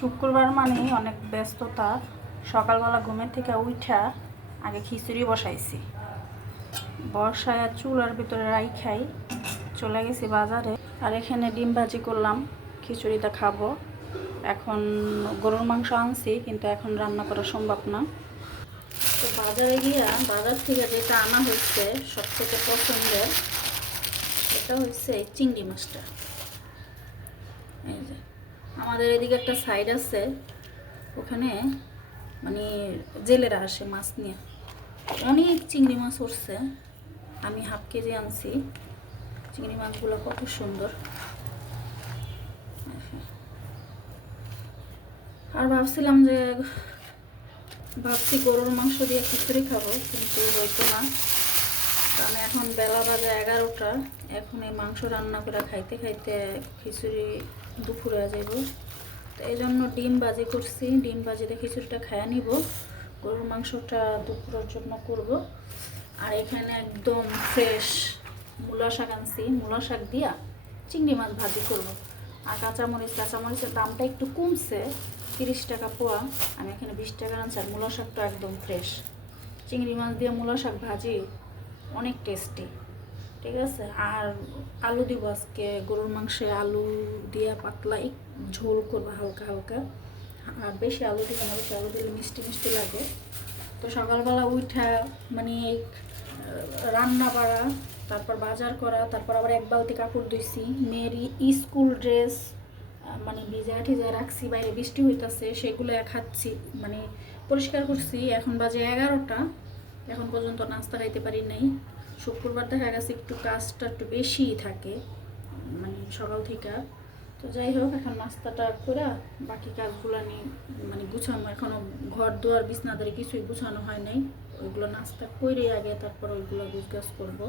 শুক্রবার মানেই অনেক ব্যস্ততা। সকালবেলা ঘুমের থেকে উঠা আগে খিচুড়ি বসাইছি, বসায় চুলার ভিতরে রাইখাই চলে গেছি বাজারে। আর এখানে ডিম ভাজি করলাম, খিচুড়িটা খাবো। এখন গরুর মাংস আনছি, কিন্তু এখন রান্না করা সম্ভব না। তো বাজারে গিয়া বাজার থেকে যেটা আনা হচ্ছে সবথেকে পছন্দের, এটা হচ্ছে চিংড়ি মাছটা। এই যে আমাদের এদিকে একটা সাইড আছে, ওখানে মানে জেলেরা আসে মাছ নিয়ে, অনেক চিংড়ি মাছ উঠছে। আমি হাফ কেজি আনছি। চিংড়ি মাছগুলো কত সুন্দর। আর ভাবছি গরুর মাংস দিয়ে খিচুড়ি খাবো, কিন্তু হয়তো না, কারণ এখন বেলা বাজে 11টা। এখন এই মাংস রান্না করে খাইতে খাইতে খিচুড়ি দুপুরে যাইব। তো এই জন্য ডিম ভাজি করছি, ডিম ভাজিতে খিচুড়িটা খাইয়া নিব, গরুর মাংসটা দুপুরের জন্য করব। আর এখানে একদম ফ্রেশ মূলা শাক আনছি, মূলা শাক দিয়া চিংড়ি মাছ ভাজি করব। আর কাঁচামরিচের দামটা একটু কমছে, 30 টাকা পোয়া। আমি এখানে 20 টাকা আনছি। আর মূলা শাকটা একদম ফ্রেশ। চিংড়ি মাছ দিয়ে মূলা শাক ভাজি অনেক টেস্টি, ঠিক আছে। আর আলু দিব আজকে, গরুর মাংসে আলু দিয়ে পাতলা ঝোল করবো হালকা হালকা। আর বেশি আলু দিব না, বেশি আলু দিলে মিষ্টি মিষ্টি লাগে। তো সকালবেলা উঠা মানে রান্না বাড়া, তারপর বাজার করা, তারপর আবার এক বালতি কাপড় ধুইছি। মেয়ের স্কুল ড্রেস মানে ভিজায় ঠিজায় রাখছি, বাইরে বৃষ্টি হইতাছে, সেগুলো খাচ্ছি মানে পরিষ্কার করছি। এখন বাজে 11টা, এখন পর্যন্ত নাস্তা খাইতে পারি নাই। শুক্রবার দেখা গেছে একটু কাজটা একটু বেশিই থাকে মানে সকাল থেকে। তো যাই হোক, এখন নাস্তাটা করে বাকি কাজগুলো নিয়ে মানে গুছানো, এখনও ঘর দুয়ার বিছনাদারি কিছুই গুছানো হয় নাই। ওইগুলো নাস্তা করে আগে তারপর ওইগুলো গুছগাছ করবো।